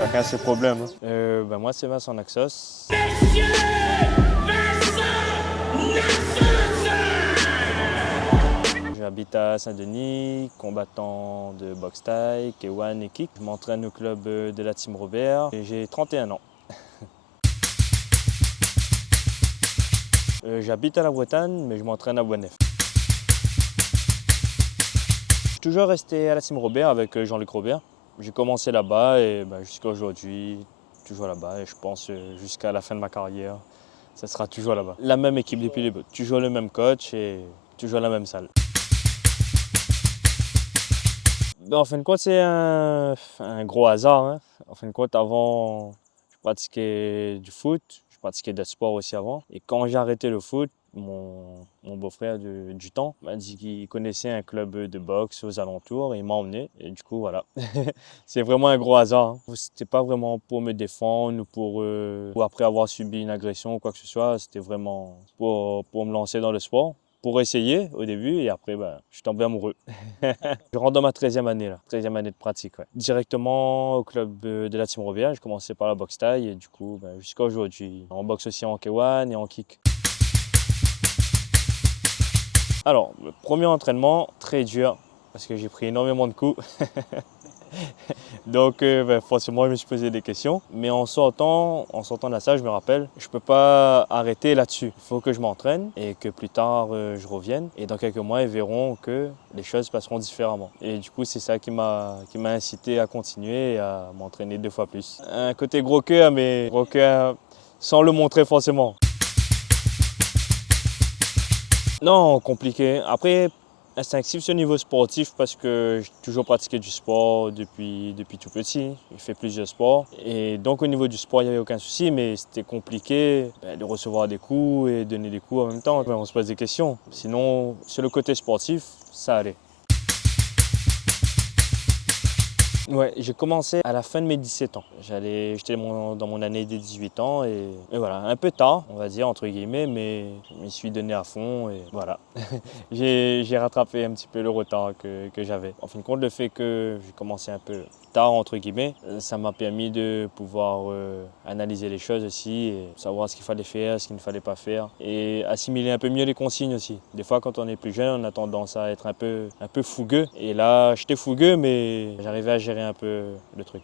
Chacun ses problèmes. Moi, c'est Vincent Naxos. J'habite à Saint-Denis, combattant de boxe thaï, K1 et kick. Je m'entraîne au club de la Team Robert et j'ai 31 ans. J'habite à la Bretagne, mais je m'entraîne à Boisnef. Je suis toujours resté à la Team Robert avec Jean-Luc Robert. J'ai commencé là-bas et jusqu'à aujourd'hui, toujours là-bas. Et je pense jusqu'à la fin de ma carrière, ça sera toujours là-bas. La même équipe depuis le début, toujours le même coach et toujours la même salle. En fin de compte, c'est un gros hasard. Hein. En fin de compte, avant, je pratiquais du foot, je pratiquais d'autres sports aussi avant. Et quand j'ai arrêté le foot, mon beau-frère du temps m'a dit qu'il connaissait un club de boxe aux alentours et il m'a emmené. Et du coup, voilà. C'est vraiment un gros hasard. Hein. C'était pas vraiment pour me défendre ou pour après avoir subi une agression ou quoi que ce soit. C'était vraiment pour me lancer dans le sport. Pour essayer au début et après, je suis tombé amoureux. Je rentre dans ma 13e année, là, 13e année de pratique. Ouais. Directement au club de la Team Robert, j'ai commencé par la boxe thaï et du coup, jusqu'à aujourd'hui. On boxe aussi en K1 et en kick. Alors, le premier entraînement, très dur parce que j'ai pris énormément de coups. Donc forcément, je me suis posé des questions. Mais en sortant de la salle, je me rappelle, je ne peux pas arrêter là-dessus. Il faut que je m'entraîne et que plus tard, je revienne. Et dans quelques mois, ils verront que les choses passeront différemment. Et du coup, c'est ça qui m'a incité à continuer et à m'entraîner 2 fois plus. Un côté gros cœur, mais gros cœur sans le montrer forcément. Non, compliqué. Après, instinctif sur le niveau sportif parce que j'ai toujours pratiqué du sport depuis tout petit. J'ai fait plusieurs sports. Et donc au niveau du sport, il n'y avait aucun souci, mais c'était compliqué de recevoir des coups et donner des coups en même temps. On se pose des questions. Sinon, sur le côté sportif, ça allait. Ouais, j'ai commencé à la fin de mes 17 ans. J'étais dans mon année des 18 ans et voilà, un peu tard, on va dire, entre guillemets, mais je m'y suis donné à fond et voilà. J'ai rattrapé un petit peu le retard que j'avais. En fin de compte, le fait que j'ai commencé un peu tard, entre guillemets, ça m'a permis de pouvoir analyser les choses aussi et savoir ce qu'il fallait faire, ce qu'il ne fallait pas faire et assimiler un peu mieux les consignes aussi. Des fois, quand on est plus jeune, on a tendance à être un peu fougueux. Et là, j'étais fougueux, mais j'arrivais à gérer un peu le truc.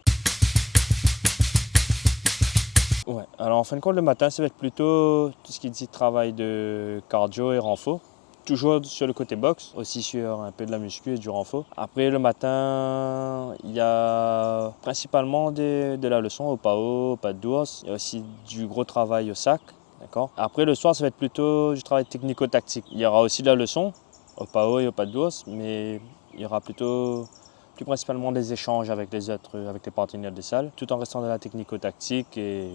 Ouais, alors en fin de compte, le matin, ça va être plutôt tout ce qui dit travail de cardio et renfort. Toujours sur le côté boxe, aussi sur un peu de la muscu et du renfort. Après, le matin, il y a principalement de la leçon au PAO, au pas de d'ours. Il y a aussi du gros travail au sac. D'accord. Après, le soir, ça va être plutôt du travail technico-tactique. Il y aura aussi de la leçon au PAO et au pas de d'ours, mais il y aura plus principalement des échanges avec avec les partenaires des salles, tout en restant dans la technico-tactique et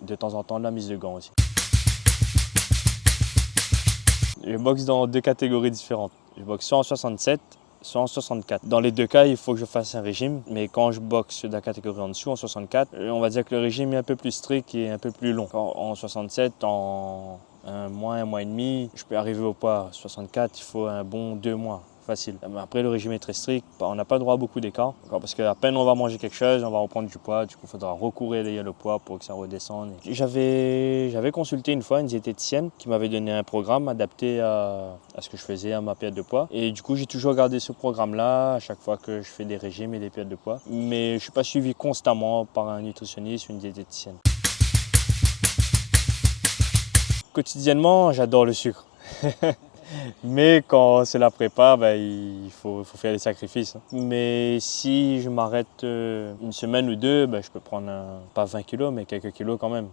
de temps en temps de la mise de gants aussi. Je boxe dans 2 catégories différentes. Je boxe soit en 67, soit en 64. Dans les 2 cas, il faut que je fasse un régime, mais quand je boxe de la catégorie en dessous, en 64, on va dire que le régime est un peu plus strict et un peu plus long. En 67, en un mois et demi, je peux arriver au poids. 64, il faut un bon 2 mois. Facile. Après, le régime est très strict. On n'a pas droit à beaucoup d'écart. Parce qu'à peine on va manger quelque chose, on va reprendre du poids. Du coup, il faudra recourir le poids pour que ça redescende. J'avais consulté une fois une diététicienne qui m'avait donné un programme adapté à ce que je faisais, à ma perte de poids. Et du coup, j'ai toujours gardé ce programme-là à chaque fois que je fais des régimes et des pertes de poids. Mais je ne suis pas suivi constamment par un nutritionniste ou une diététicienne. Quotidiennement, j'adore le sucre. Mais quand c'est la prépa, il faut faire des sacrifices. Mais si je m'arrête une semaine ou 2, je peux prendre pas 20 kilos, mais quelques kilos quand même.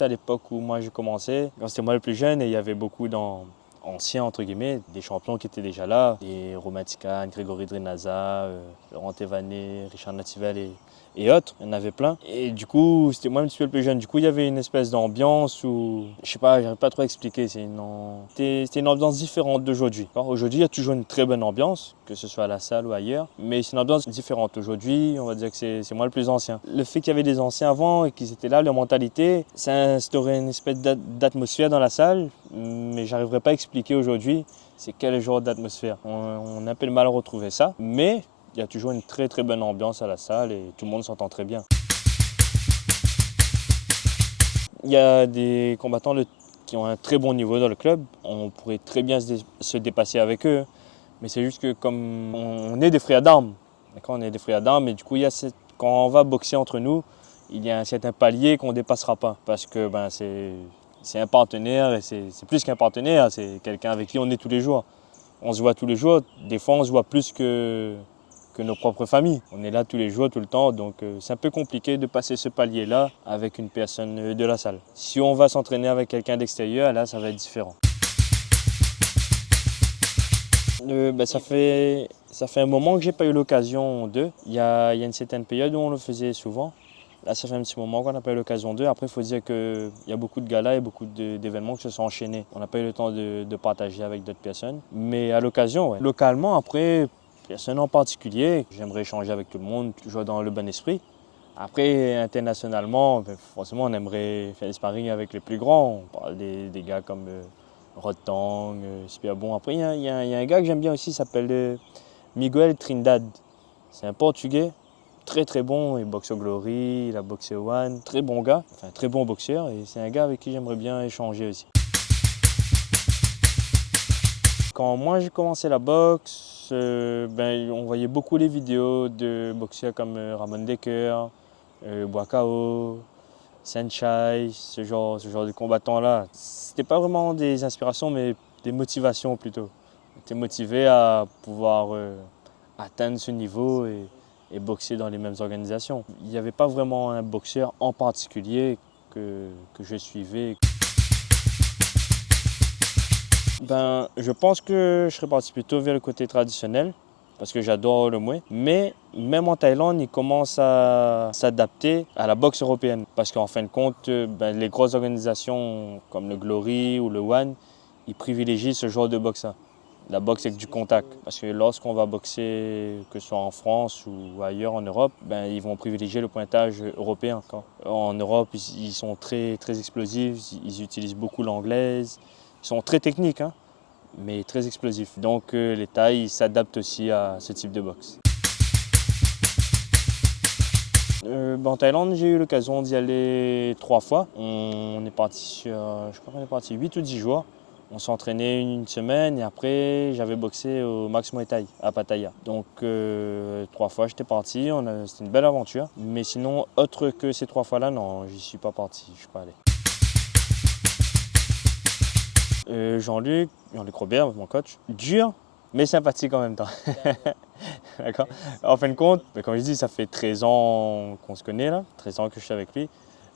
À l'époque où moi j'ai commencé, quand c'était moi le plus jeune, et il y avait beaucoup d'anciens, entre guillemets, des champions qui étaient déjà là, des Romain Tican, Grégory Drenaza, Laurent Thévanet, Richard Nativel et autres, il y en avait plein. Et du coup, c'était moi un petit peu le plus jeune. Du coup, il y avait une espèce d'ambiance où, je sais pas, j'arrive pas trop à expliquer. C'était une ambiance différente d'aujourd'hui. Aujourd'hui, il y a toujours une très bonne ambiance, que ce soit à la salle ou ailleurs, mais c'est une ambiance différente. Aujourd'hui, on va dire que c'est moi le plus ancien. Le fait qu'il y avait des anciens avant et qu'ils étaient là, leur mentalité, ça instaurait une espèce d'atmosphère dans la salle, mais j'arriverai pas à expliquer aujourd'hui c'est quel genre d'atmosphère. On a un peu de mal à retrouver ça, mais il y a toujours une très très bonne ambiance à la salle et tout le monde s'entend très bien. Il y a des combattants qui ont un très bon niveau dans le club. On pourrait très bien se dépasser avec eux. Mais c'est juste que comme on est des frères d'armes, d'accord, on est des frères d'armes, et du coup, quand on va boxer entre nous, il y a un certain palier qu'on ne dépassera pas. Parce que c'est un partenaire, et c'est plus qu'un partenaire, c'est quelqu'un avec qui on est tous les jours. On se voit tous les jours, des fois on se voit plus que nos propres familles. On est là tous les jours, tout le temps, donc c'est un peu compliqué de passer ce palier-là avec une personne de la salle. Si on va s'entraîner avec quelqu'un d'extérieur, là, ça va être différent. Ça fait un moment que j'ai pas eu l'occasion d'eux. Il y a une certaine période où on le faisait souvent. Là, ça fait un petit moment qu'on n'a pas eu l'occasion d'eux. Après, il faut dire qu'il y a beaucoup de galas et beaucoup d'événements qui se sont enchaînés. On n'a pas eu le temps de partager avec d'autres personnes. Mais à l'occasion, ouais. Localement, après, personne en particulier. J'aimerais échanger avec tout le monde, toujours dans le bon esprit. Après, internationalement, forcément, on aimerait faire des sparring avec les plus grands. On parle des gars comme Rotang, super bon. Après, il y a un gars que j'aime bien aussi, il s'appelle Miguel Trindade. C'est un Portugais, très très bon. Il boxe au Glory, il a boxé au One. Très bon gars, enfin très bon boxeur. Et c'est un gars avec qui j'aimerais bien échanger aussi. Quand moi j'ai commencé la boxe, on voyait beaucoup les vidéos de boxeurs comme Ramon Decker, Boakao, Senchai, ce genre de combattants-là. C'était pas vraiment des inspirations, mais des motivations plutôt. J'étais motivé à pouvoir atteindre ce niveau et boxer dans les mêmes organisations. Il n'y avait pas vraiment un boxeur en particulier que je suivais. Je pense que je serais parti plutôt vers le côté traditionnel parce que j'adore le Muay. Mais même en Thaïlande, ils commencent à s'adapter à la boxe européenne. Parce qu'en fin de compte, les grosses organisations comme le Glory ou le One, ils privilégient ce genre de boxe-là. La boxe avec du contact. Parce que lorsqu'on va boxer, que ce soit en France ou ailleurs en Europe, ils vont privilégier le pointage européen. En Europe, ils sont très, très explosifs, ils utilisent beaucoup l'anglaise. Ils sont très techniques, hein, mais très explosifs. Donc les Thaïs s'adaptent aussi à ce type de boxe. En Thaïlande, j'ai eu l'occasion d'y aller 3 fois. On est parti je crois qu'on est parti 8 ou 10 jours. On s'est entraîné une semaine et après j'avais boxé au Max Muay Thai à Pattaya. Donc 3 fois j'étais parti, c'était une belle aventure. Mais sinon, autre que ces 3 fois-là, non, j'y suis pas parti, je suis pas allé. Jean-Luc Robert, mon coach, dur, mais sympathique en même temps. D'accord. En fin de compte, comme je dis, ça fait 13 ans qu'on se connaît là, 13 ans que je suis avec lui.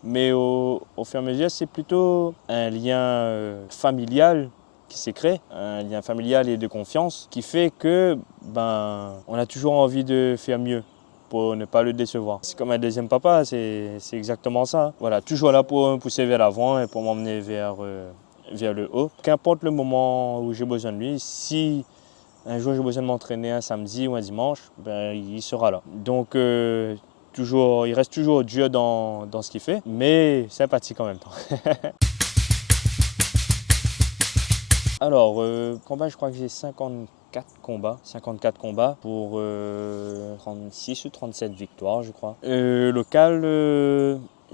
Mais au fur et à mesure, c'est plutôt un lien familial qui s'est créé, un lien familial et de confiance qui fait que on a toujours envie de faire mieux pour ne pas le décevoir. C'est comme un deuxième papa, c'est exactement ça. Voilà, toujours là pour me pousser vers l'avant et pour m'emmener vers le haut. Qu'importe le moment où j'ai besoin de lui, si un jour j'ai besoin de m'entraîner un samedi ou un dimanche, il sera là. Donc il reste toujours dur dans ce qu'il fait, mais sympathique en même temps. Alors, combat, je crois que j'ai 54 combats pour 36 ou 37 victoires, je crois. Local,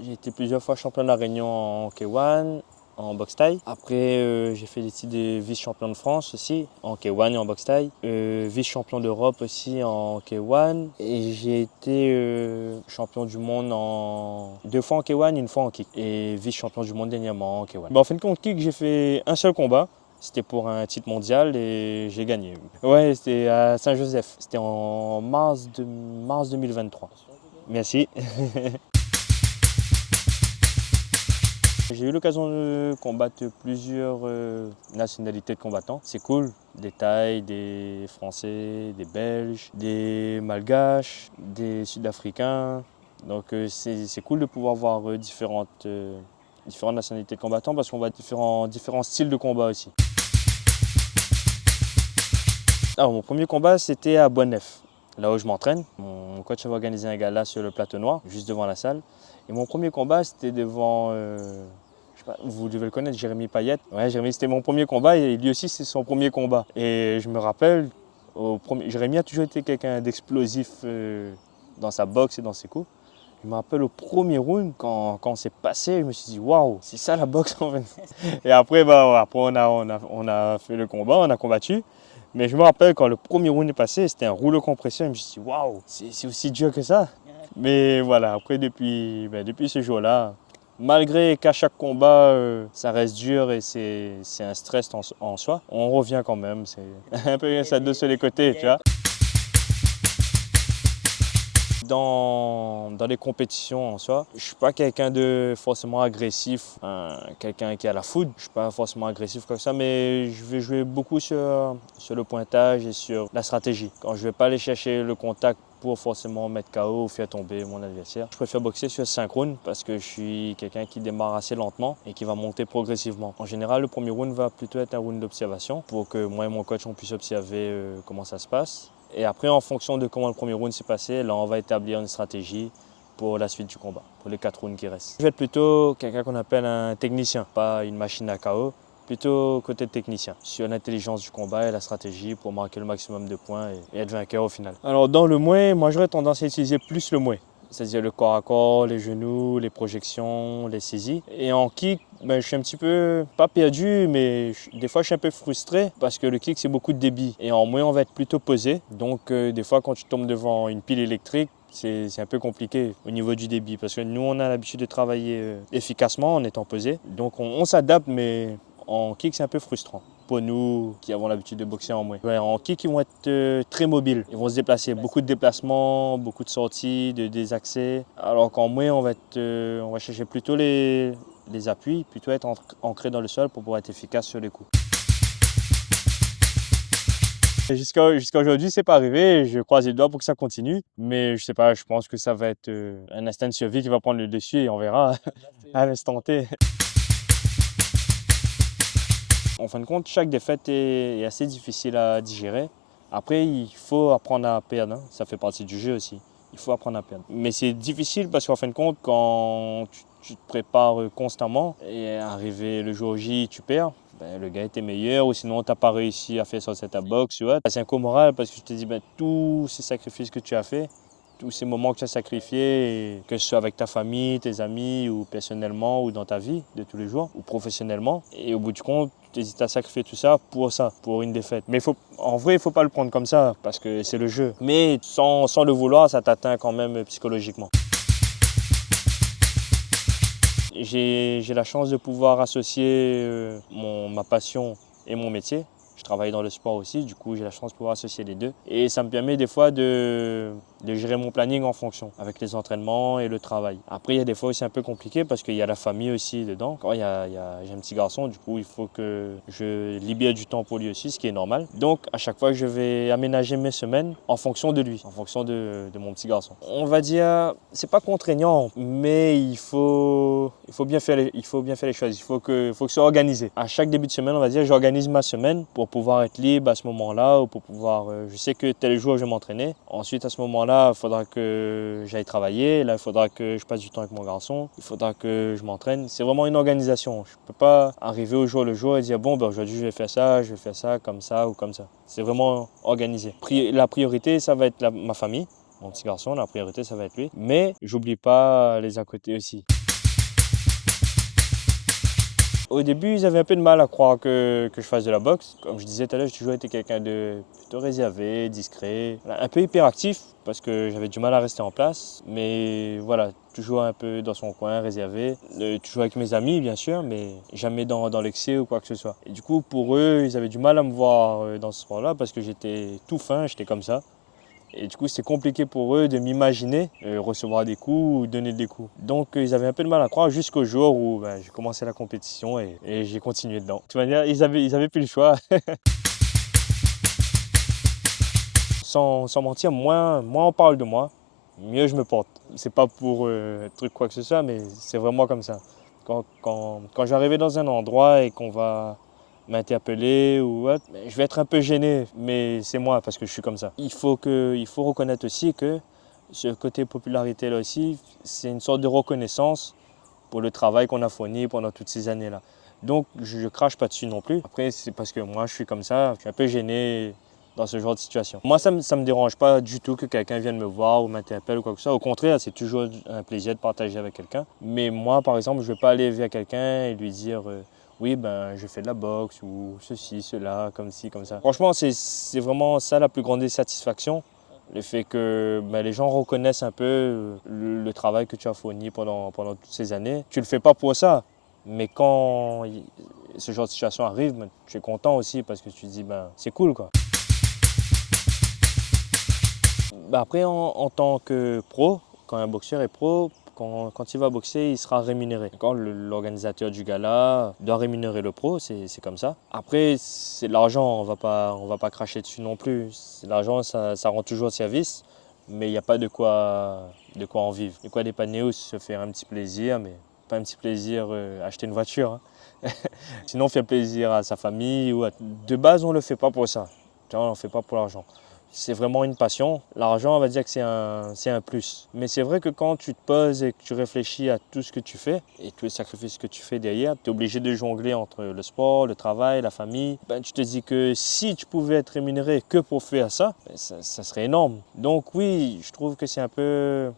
j'ai été plusieurs fois champion de la Réunion en K1, en boxe thaï. Après, j'ai fait des titres de vice-champion de France aussi, en K1 et en boxe thaï. Vice-champion d'Europe aussi en K1. Et j'ai été champion du monde 2 fois en K1, une fois en kick. Et vice-champion du monde dernièrement en K1. En fin de compte, kick, j'ai fait un seul combat. C'était pour un titre mondial et j'ai gagné. Ouais, c'était à Saint-Joseph. C'était en mars 2023. Merci. J'ai eu l'occasion de combattre plusieurs nationalités de combattants. C'est cool. Des Thaïs, des Français, des Belges, des Malgaches, des Sud-Africains. Donc c'est cool de pouvoir voir différentes nationalités de combattants parce qu'on voit différents styles de combat aussi. Alors, mon premier combat, c'était à Bois-Neuf, là où je m'entraîne. Mon coach avait organisé un gala sur le plateau noir, juste devant la salle. Et mon premier combat, c'était devant, je sais pas, vous devez le connaître, Jérémy Payette. Ouais, Jérémy, c'était mon premier combat et lui aussi, c'est son premier combat. Et je me rappelle, Jérémy a toujours été quelqu'un d'explosif dans sa boxe et dans ses coups. Je me rappelle au premier round, quand c'est passé, je me suis dit waouh, c'est ça la boxe en fait. Et après, après on a fait le combat, on a combattu. Mais je me rappelle quand le premier round est passé, c'était un rouleau compresseur. Je me suis dit waouh, c'est aussi dur que ça. Mais voilà, après depuis ce jour-là, malgré qu'à chaque combat, ça reste dur et c'est un stress en soi, on revient quand même. C'est un peu ça de tous les côtés, tu vois. Dans les compétitions en soi, je ne suis pas quelqu'un de forcément agressif, quelqu'un qui a la foudre. Je ne suis pas forcément agressif comme ça, mais je vais jouer beaucoup sur le pointage et sur la stratégie. Quand je ne vais pas aller chercher le contact pour forcément mettre KO ou faire tomber mon adversaire. Je préfère boxer sur 5 rounds parce que je suis quelqu'un qui démarre assez lentement et qui va monter progressivement. En général, le premier round va plutôt être un round d'observation pour que moi et mon coach on puisse observer comment ça se passe. Et après, en fonction de comment le premier round s'est passé, là, on va établir une stratégie pour la suite du combat, pour les 4 rounds qui restent. Je vais être plutôt quelqu'un qu'on appelle un technicien, pas une machine à KO, plutôt côté technicien, sur l'intelligence du combat et la stratégie pour marquer le maximum de points et être vainqueur au final. Alors dans le mouet, moi j'aurais tendance à utiliser plus le mouet, c'est-à-dire le corps à corps, les genoux, les projections, les saisies. Et en kick, je suis un petit peu, pas perdu, mais des fois je suis un peu frustré parce que le kick c'est beaucoup de débit. Et en mouet, on va être plutôt posé. Donc des fois quand tu tombes devant une pile électrique, c'est un peu compliqué au niveau du débit parce que nous on a l'habitude de travailler efficacement en étant posé. Donc on s'adapte, mais en kick c'est un peu frustrant pour nous qui avons l'habitude de boxer en mouet. Ouais, en kick, ils vont être très mobiles. Ils vont se déplacer, beaucoup de déplacements, beaucoup de sorties, des accès. Alors qu'en mouet, on va chercher plutôt les appuis, plutôt être ancré dans le sol pour pouvoir être efficace sur les coups. Jusqu'à aujourd'hui, c'est pas arrivé. Je croise les doigts pour que ça continue. Mais je sais pas, je pense que ça va être un instinct de survie qui va prendre le dessus et on verra à l'instant T. En fin de compte, chaque défaite est assez difficile à digérer. Après, il faut apprendre à perdre, hein. Ça fait partie du jeu aussi. Il faut apprendre à perdre. Mais c'est difficile parce qu'en fin de compte, quand tu te prépares constamment et arrivé le jour J, tu perds, le gars était meilleur ou sinon tu n'as pas réussi à faire sortir ta boxe. Tu vois. C'est un coup moral parce que je te dis, tous ces sacrifices que tu as fait, tous ces moments que tu as sacrifiés, que ce soit avec ta famille, tes amis, ou personnellement, ou dans ta vie de tous les jours, ou professionnellement. Et au bout du compte, tu hésites à sacrifier tout ça, pour une défaite. Mais en vrai, il ne faut pas le prendre comme ça, parce que c'est le jeu. Mais sans le vouloir, ça t'atteint quand même psychologiquement. J'ai la chance de pouvoir associer ma passion et mon métier. Je travaille dans le sport aussi, du coup j'ai la chance de pouvoir associer les deux. Et ça me permet des fois de gérer mon planning en fonction, avec les entraînements et le travail. Après il y a des fois où c'est un peu compliqué parce qu'il y a la famille aussi dedans. J'ai un petit garçon, du coup il faut que je libère du temps pour lui aussi, ce qui est normal. Donc à chaque fois je vais aménager mes semaines en fonction de lui, en fonction de mon petit garçon. On va dire, c'est pas contraignant, mais il faut bien faire les choses. Il faut que ce soit organisé. À chaque début de semaine, on va dire, j'organise ma semaine pour pouvoir être libre à ce moment-là ou pour pouvoir, je sais que tel jour je vais m'entraîner. Ensuite, à ce moment-là, il faudra que j'aille travailler. Là, il faudra que je passe du temps avec mon garçon. Il faudra que je m'entraîne. C'est vraiment une organisation. Je ne peux pas arriver au jour le jour et dire, bon, aujourd'hui, je vais faire ça, comme ça ou comme ça. C'est vraiment organisé. La priorité, ça va être ma famille. Mon petit garçon, la priorité, ça va être lui. Mais j'oublie pas les à côté aussi. Au début, ils avaient un peu de mal à croire que je fasse de la boxe. Comme je disais tout à l'heure, j'ai toujours été quelqu'un de plutôt réservé, discret, un peu hyperactif parce que j'avais du mal à rester en place. Mais voilà, toujours un peu dans son coin, réservé. Toujours avec mes amis, bien sûr, mais jamais dans l'excès ou quoi que ce soit. Et du coup, pour eux, ils avaient du mal à me voir dans ce sport-là parce que j'étais tout fin, j'étais comme ça. Et du coup, c'est compliqué pour eux de m'imaginer recevoir des coups ou donner des coups. Donc, ils avaient un peu de mal à croire jusqu'au jour où j'ai commencé la compétition et j'ai continué dedans. De toute manière, ils avaient plus le choix. Sans mentir, moins on parle de moi, mieux je me porte. C'est pas pour truc quoi que ce soit, mais c'est vraiment comme ça. Quand j'arrive dans un endroit et qu'on va m'interpeller ou autre, je vais être un peu gêné, mais c'est moi parce que je suis comme ça. Il faut reconnaître aussi que ce côté popularité là aussi, c'est une sorte de reconnaissance pour le travail qu'on a fourni pendant toutes ces années-là. Donc je crache pas dessus non plus. Après c'est parce que moi je suis comme ça, je suis un peu gêné dans ce genre de situation. Moi, ça ne me dérange pas du tout que quelqu'un vienne me voir ou m'interpelle ou quoi que ce soit. Au contraire, c'est toujours un plaisir de partager avec quelqu'un. Mais moi, par exemple, je ne vais pas aller vers quelqu'un et lui dire oui, ben, je fais de la boxe ou ceci, cela, comme ci, comme ça. Franchement, c'est vraiment ça la plus grande satisfaction. Le fait que ben, les gens reconnaissent un peu le travail que tu as fourni pendant toutes ces années. Tu ne le fais pas pour ça, mais quand ce genre de situation arrive, ben, tu es content aussi parce que tu te dis ben, c'est cool quoi. Ben, après, en tant que pro, quand un boxeur est pro, quand il va boxer, il sera rémunéré. L'organisateur du gala doit rémunérer le pro, c'est comme ça. Après, c'est de l'argent, on va pas cracher dessus non plus. L'argent, ça rend toujours service, mais il n'y a pas de quoi en vivre. De quoi dépanner ou se faire un petit plaisir, mais pas un petit plaisir acheter une voiture. Hein. Sinon, faire plaisir à sa famille. De base, on ne le fait pas pour ça. On ne le fait pas pour l'argent. C'est vraiment une passion. L'argent, on va dire que c'est un plus. Mais c'est vrai que quand tu te poses et que tu réfléchis à tout ce que tu fais et tous les sacrifices que tu fais derrière, tu es obligé de jongler entre le sport, le travail, la famille. Ben, tu te dis que si tu pouvais être rémunéré que pour faire ça, ben, ça serait énorme. Donc oui, je trouve que c'est un peu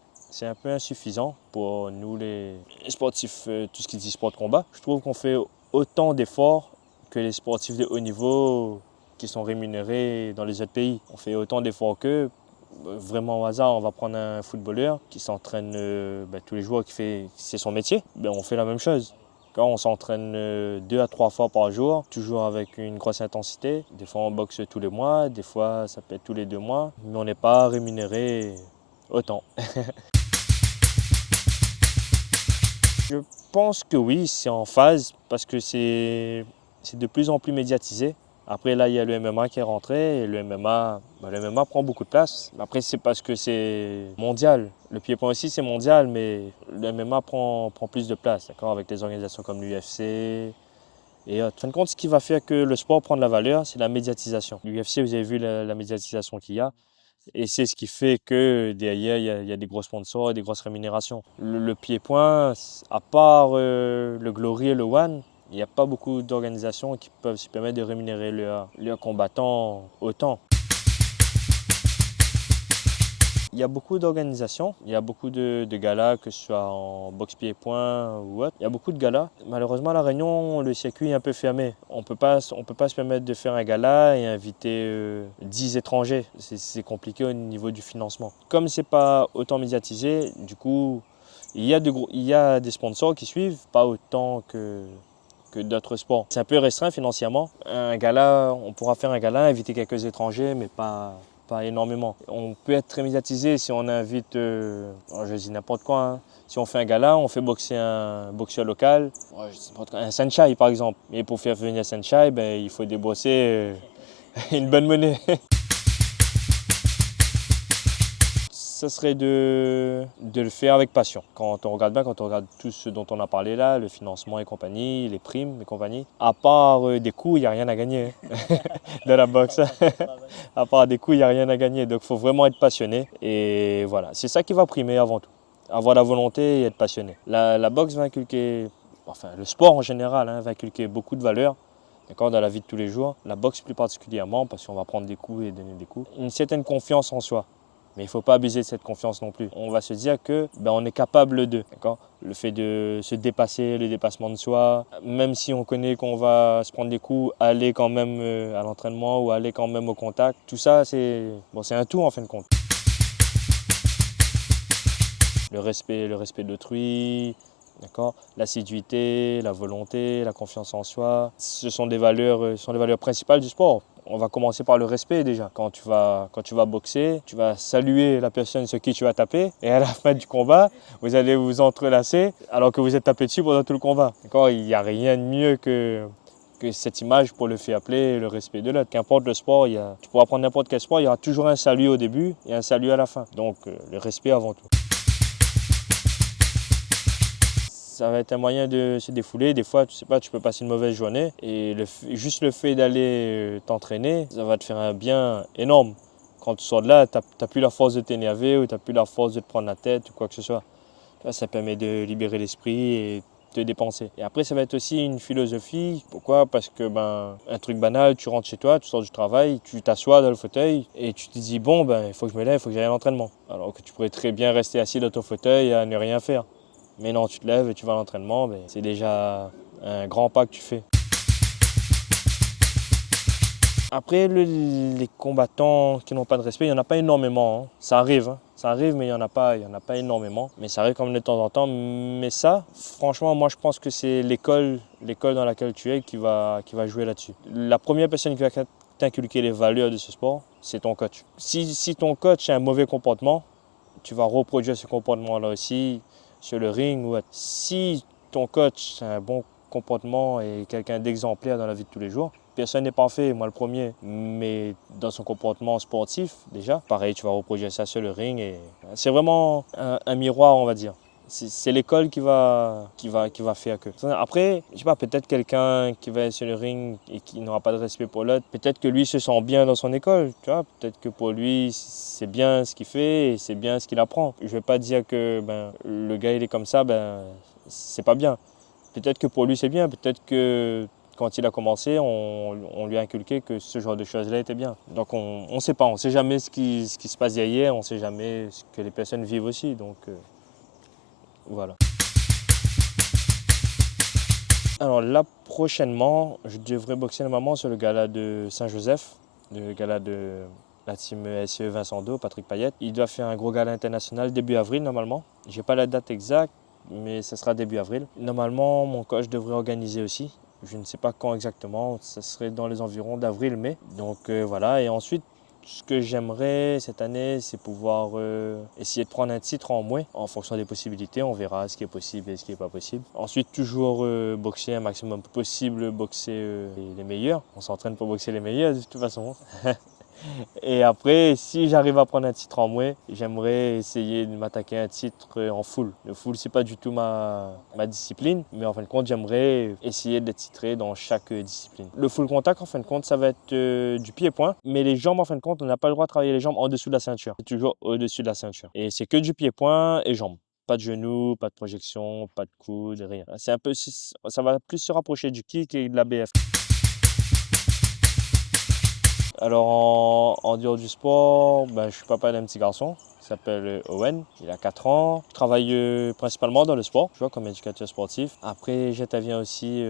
insuffisant pour nous les sportifs, tout ce qui dit sport de combat. Je trouve qu'on fait autant d'efforts que les sportifs de haut niveau qui sont rémunérés dans les autres pays. On fait autant d'efforts qu'eux. Vraiment au hasard, on va prendre un footballeur qui s'entraîne tous les jours, c'est son métier. Ben, on fait la même chose. Quand on s'entraîne 2 à 3 fois par jour, toujours avec une grosse intensité. Des fois, on boxe tous les mois, des fois, ça peut être tous les 2 mois, mais on n'est pas rémunéré autant. Je pense que oui, c'est en phase parce que c'est de plus en plus médiatisé. Après, là, il y a le MMA qui est rentré et le MMA prend beaucoup de place. Après, c'est parce que c'est mondial. Le pied-point aussi, c'est mondial, mais le MMA prend plus de place, d'accord, avec des organisations comme l'UFC. Et en fin de compte, ce qui va faire que le sport prend de la valeur, c'est la médiatisation. L'UFC, vous avez vu la médiatisation qu'il y a. Et c'est ce qui fait que derrière, il y a des gros sponsors et des grosses rémunérations. Le pied-point, à part le Glory et le One, il n'y a pas beaucoup d'organisations qui peuvent se permettre de rémunérer leurs combattants autant. Il y a beaucoup d'organisations, il y a beaucoup de galas, que ce soit en boxe pied-point ou autre. Il y a beaucoup de galas. Malheureusement, à La Réunion, le circuit est un peu fermé. On peut pas se permettre de faire un gala et inviter 10 étrangers. C'est compliqué au niveau du financement. Comme c'est pas autant médiatisé, du coup, il y a des sponsors qui suivent, pas autant que d'autres sports. C'est un peu restreint financièrement. Un gala, on pourra faire un gala, inviter quelques étrangers, mais pas énormément. On peut être très médiatisé si on invite, je dis n'importe quoi, hein. Si on fait un gala, on fait boxer un boxeur local, un Sanchai par exemple. Et pour faire venir Sanchai, ben, il faut débourser une bonne monnaie. Ça serait de le faire avec passion. Quand on regarde bien, quand on regarde tout ce dont on a parlé là, le financement et compagnie, les primes et compagnie, à part des coûts, il n'y a rien à gagner de la boxe. À part des coûts, il n'y a rien à gagner. Donc il faut vraiment être passionné. Et voilà, c'est ça qui va primer avant tout. Avoir la volonté et être passionné. La boxe va inculquer, enfin le sport en général, hein, va inculquer beaucoup de valeurs. D'accord, dans la vie de tous les jours. La boxe plus particulièrement, parce qu'on va prendre des coups et donner des coups. Une certaine confiance en soi. Mais il ne faut pas abuser de cette confiance non plus. On va se dire que on est capable de. D'accord, le fait de se dépasser, le dépassement de soi, même si on connaît qu'on va se prendre des coups, aller quand même à l'entraînement ou aller quand même au contact, tout ça, c'est un tout en fin de compte. Le respect d'autrui, d'accord, l'assiduité, la volonté, la confiance en soi, ce sont des valeurs principales du sport. On va commencer par le respect déjà. Quand tu vas boxer, tu vas saluer la personne sur qui tu vas taper et à la fin du combat, vous allez vous entrelacer alors que vous êtes tapé dessus pendant tout le combat. D'accord, il n'y a rien de mieux que cette image pour le faire appeler le respect de l'autre. Qu'importe le sport, tu pourras prendre n'importe quel sport, il y aura toujours un salut au début et un salut à la fin. Donc le respect avant tout. Ça va être un moyen de se défouler. Des fois, tu sais pas, tu peux passer une mauvaise journée et juste le fait d'aller t'entraîner, ça va te faire un bien énorme. Quand tu sors de là, tu n'as plus la force de t'énerver ou tu n'as plus la force de te prendre la tête ou quoi que ce soit. Ça permet de libérer l'esprit et te dépenser. Et après, ça va être aussi une philosophie. Pourquoi? Parce que un truc banal, tu rentres chez toi, tu sors du travail, tu t'assois dans le fauteuil et tu te dis bon, il faut que je me lève, il faut que j'aille à l'entraînement. Alors que tu pourrais très bien rester assis dans ton fauteuil à ne rien faire. Mais non, tu te lèves et tu vas à l'entraînement, c'est déjà un grand pas que tu fais. Après, les combattants qui n'ont pas de respect, il n'y en a pas énormément, hein. Ça arrive, hein. Ça arrive, mais il y en a pas énormément. Mais ça arrive quand même de temps en temps. Mais ça, franchement, moi, je pense que c'est l'école dans laquelle tu es qui va jouer là-dessus. La première personne qui va t'inculquer les valeurs de ce sport, c'est ton coach. Si ton coach a un mauvais comportement, tu vas reproduire ce comportement-là aussi sur le ring ou autre. Si ton coach a un bon comportement et quelqu'un d'exemplaire dans la vie de tous les jours, personne n'est parfait, moi le premier, mais dans son comportement sportif déjà, pareil, tu vas reproduire ça sur le ring et c'est vraiment un miroir, on va dire. C'est l'école qui va faire que. Après, je sais pas, peut-être quelqu'un qui va sur le ring et qui n'aura pas de respect pour l'autre, peut-être que lui se sent bien dans son école, tu vois. Peut-être que pour lui, c'est bien ce qu'il fait et c'est bien ce qu'il apprend. Je vais pas dire que le gars il est comme ça, c'est pas bien. Peut-être que pour lui c'est bien, peut-être que quand il a commencé, on lui a inculqué que ce genre de choses-là était bien. Donc on ne sait pas, on ne sait jamais ce qui se passe derrière, on ne sait jamais ce que les personnes vivent aussi. Donc voilà. Alors là, prochainement, je devrais boxer normalement sur le gala de Saint-Joseph, le gala de la team SE Vincent Do, Patrick Payette. Il doit faire un gros gala international début avril normalement. Je n'ai pas la date exacte, mais ce sera début avril. Normalement, mon coach devrait organiser aussi. Je ne sais pas quand exactement, ça serait dans les environs d'avril-mai. Donc voilà, et ensuite, ce que j'aimerais cette année, c'est pouvoir essayer de prendre un titre en moins en fonction des possibilités. On verra ce qui est possible et ce qui n'est pas possible. Ensuite, toujours boxer un maximum possible, boxer les meilleurs. On s'entraîne pour boxer les meilleurs de toute façon. Et après, si j'arrive à prendre un titre en moins, j'aimerais essayer de m'attaquer à un titre en full. Le full, c'est pas du tout ma discipline, mais en fin de compte, j'aimerais essayer d'être titré dans chaque discipline. Le full contact, en fin de compte, ça va être du pied-point, mais les jambes, en fin de compte, on n'a pas le droit de travailler les jambes en dessous de la ceinture. C'est toujours au-dessus de la ceinture. Et c'est que du pied-point et jambes. Pas de genoux, pas de projection, pas de coude, rien. Ça va plus se rapprocher du kick et de la BF. Alors en dehors du sport, je suis papa d'un petit garçon qui s'appelle Owen, il a 4 ans. Je travaille principalement dans le sport, je vois, comme éducateur sportif. Après, j'interviens aussi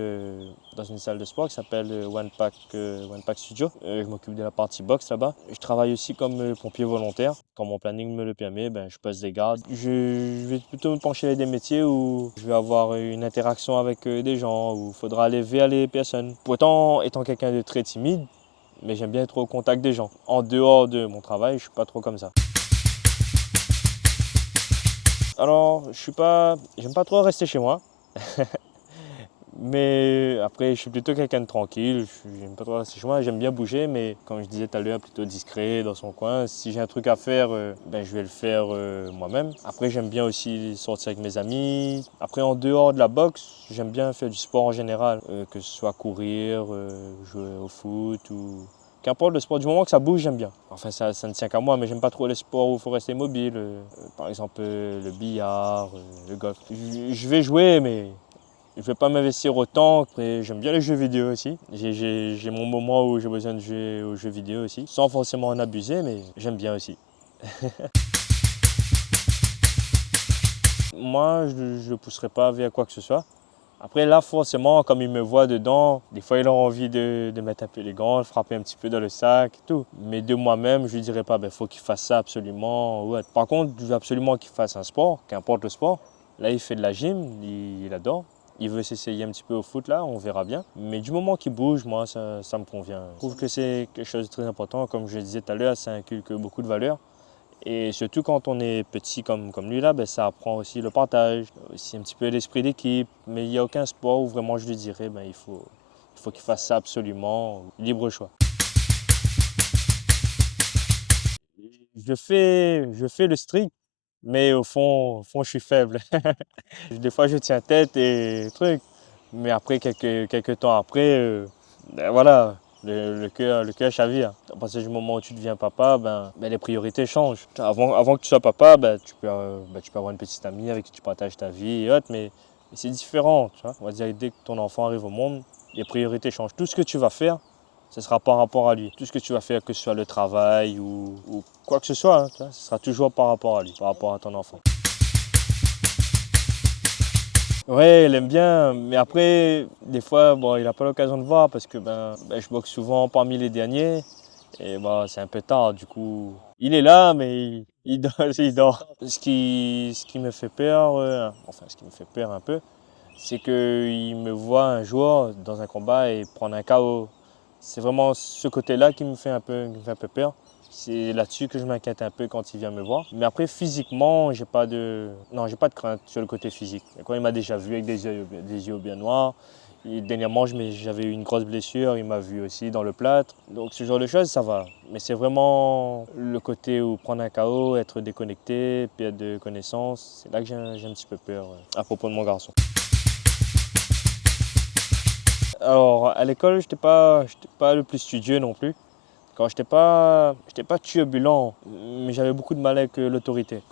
dans une salle de sport qui s'appelle One Pack Studio. Je m'occupe de la partie boxe là-bas. Je travaille aussi comme pompier volontaire. Quand mon planning me le permet, je passe des gardes. Je vais plutôt me pencher vers des métiers où je vais avoir une interaction avec des gens, où il faudra aller vers les personnes. Pourtant, étant quelqu'un de très timide, mais j'aime bien être au contact des gens. En dehors de mon travail, je suis pas trop comme ça. Alors, j'aime pas trop rester chez moi. Mais après, je suis plutôt quelqu'un de tranquille. J'aime pas trop rester chez moi. J'aime bien bouger, mais comme je disais tout à l'heure, plutôt discret dans son coin. Si j'ai un truc à faire, je vais le faire moi-même. Après, j'aime bien aussi sortir avec mes amis. Après, en dehors de la boxe, j'aime bien faire du sport en général, que ce soit courir, jouer au foot ou qu'importe le sport. Du moment que ça bouge, j'aime bien. Enfin, ça ne tient qu'à moi, mais j'aime pas trop les sports où il faut rester mobile. Par exemple, le billard, le golf. Je vais jouer, mais je ne vais pas m'investir autant. Après, j'aime bien les jeux vidéo aussi. J'ai mon moment où j'ai besoin de jouer aux jeux vidéo aussi, sans forcément en abuser, mais j'aime bien aussi. Moi, je ne pousserai pas vers quoi que ce soit. Après, là, forcément, comme il me voit dedans, des fois, il a envie de mettre un peu les gants, de frapper un petit peu dans le sac et tout. Mais de moi-même, je ne lui dirais pas, faut qu'il fasse ça absolument. Ouais. Par contre, je veux absolument qu'il fasse un sport, qu'importe le sport. Là, il fait de la gym, il adore. Il veut s'essayer un petit peu au foot, là, on verra bien. Mais du moment qu'il bouge, moi, ça me convient. Je trouve que c'est quelque chose de très important. Comme je le disais tout à l'heure, ça inculque beaucoup de valeurs. Et surtout quand on est petit comme lui là, ça apprend aussi le partage, aussi un petit peu l'esprit d'équipe. Mais il n'y a aucun sport où vraiment je lui dirais il faut qu'il fasse ça absolument, libre choix. Je fais le strict, mais au fond je suis faible. Des fois je tiens tête et truc, mais après quelques temps après, voilà, le cœur chavire. À partir du moment où tu deviens papa, les priorités changent. Avant que tu sois papa, tu peux avoir une petite amie avec qui tu partages ta vie et autres, mais Et c'est différent, tu vois. On va dire que dès que ton enfant arrive au monde, les priorités changent. Tout ce que tu vas faire, ce sera par rapport à lui. Tout ce que tu vas faire, que ce soit le travail ou quoi que ce soit, hein, tu vois, ce sera toujours par rapport à lui, par rapport à ton enfant. Ouais, il aime bien, mais après, des fois, bon, il n'a pas l'occasion de voir parce que je boxe souvent parmi les derniers et c'est un peu tard, du coup. Il est là, mais il dort. Il dort. Ce qui me fait peur, enfin, ce qui me fait peur un peu, c'est qu'il me voit un jour dans un combat et prendre un KO. C'est vraiment ce côté-là qui me fait un peu peur. C'est là-dessus que je m'inquiète un peu quand il vient me voir. Mais après, physiquement, non, j'ai pas de crainte sur le côté physique. Et quand il m'a déjà vu avec des yeux bien noirs, et dernièrement, j'avais eu une grosse blessure, il m'a vu aussi dans le plâtre. Donc ce genre de choses, ça va. Mais c'est vraiment le côté où prendre un KO, être déconnecté, perdre de connaissance, c'est là que j'ai un petit peu peur à propos de mon garçon. Alors, à l'école, j'étais pas le plus studieux non plus. Quand j'étais pas turbulent, mais j'avais beaucoup de mal avec l'autorité.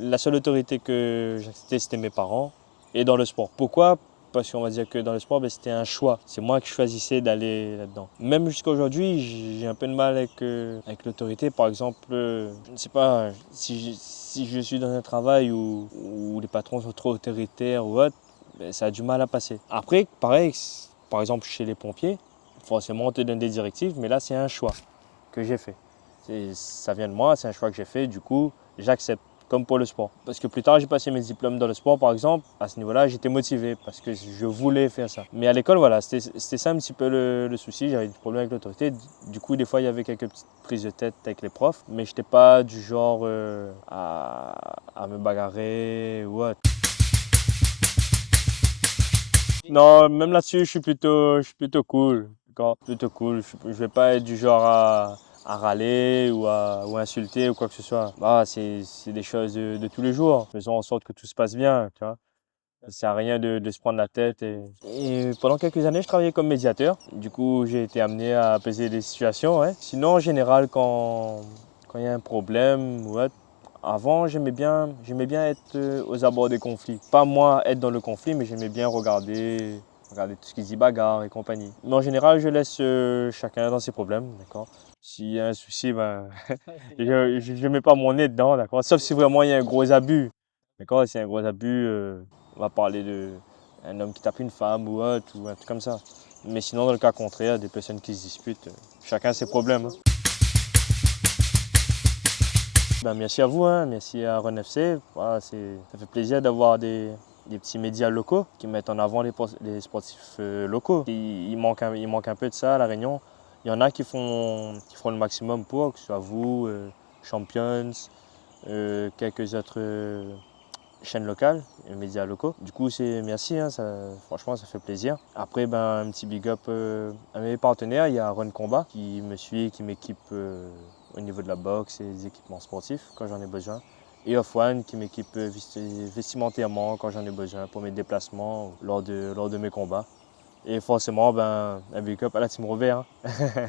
La seule autorité que j'acceptais, c'était mes parents et dans le sport. Pourquoi? Parce qu'on va dire que dans le sport, c'était un choix. C'est moi qui choisissais d'aller là-dedans. Même jusqu'à aujourd'hui, j'ai un peu de mal avec l'autorité. Par exemple, je ne sais pas, si je suis dans un travail où les patrons sont trop autoritaires ou autre, ça a du mal à passer. Après, pareil, par exemple chez les pompiers, forcément on te donne des directives, mais là c'est un choix que j'ai fait. Ça vient de moi, c'est un choix que j'ai fait, du coup, j'accepte, comme pour le sport. Parce que plus tard, j'ai passé mes diplômes dans le sport, par exemple. À ce niveau-là, j'étais motivé parce que je voulais faire ça. Mais à l'école, voilà, c'était ça un petit peu le souci. J'avais des problèmes avec l'autorité. Du coup, des fois, il y avait quelques petites prises de tête avec les profs, mais je n'étais pas du genre à me bagarrer ou autre. Non, même là-dessus, je suis plutôt cool. D'accord. Plutôt cool. Je vais pas être du genre à râler ou à insulter ou quoi que ce soit. C'est des choses de tous les jours. Faisons en sorte que tout se passe bien, tu vois. Ça sert à rien de se prendre la tête. Et pendant quelques années, je travaillais comme médiateur. Du coup, j'ai été amené à apaiser des situations, ouais. Sinon, en général, quand il y a un problème ou autre, avant, j'aimais bien être aux abords des conflits. Pas moi être dans le conflit, mais j'aimais bien regarder tout ce qui se dit bagarre et compagnie. Mais en général, je laisse chacun dans ses problèmes, d'accord? S'il y a un souci, je mets pas mon nez dedans, d'accord? Sauf si vraiment il y a un gros abus, d'accord? S'il y a un gros abus, on va parler d'un homme qui tape une femme ou autre, ou un truc comme ça. Mais sinon, dans le cas contraire, des personnes qui se disputent, chacun ses problèmes, hein. Merci à vous, hein, merci à Run FC. Voilà, ça fait plaisir d'avoir des petits médias locaux qui mettent en avant les sportifs locaux. Il manque un peu de ça à La Réunion. Il y en a qui font le maximum pour, que ce soit vous, Champions, quelques autres chaînes locales, médias locaux. Du coup, merci, hein, franchement, ça fait plaisir. Après, un petit big up à mes partenaires. Il y a Run Combat qui me suit, qui m'équipe au niveau de la boxe et des équipements sportifs quand j'en ai besoin. Et Off One qui m'équipe vestimentairement quand j'en ai besoin pour mes déplacements lors de mes combats. Et forcément, un big up à la team Robert, hein.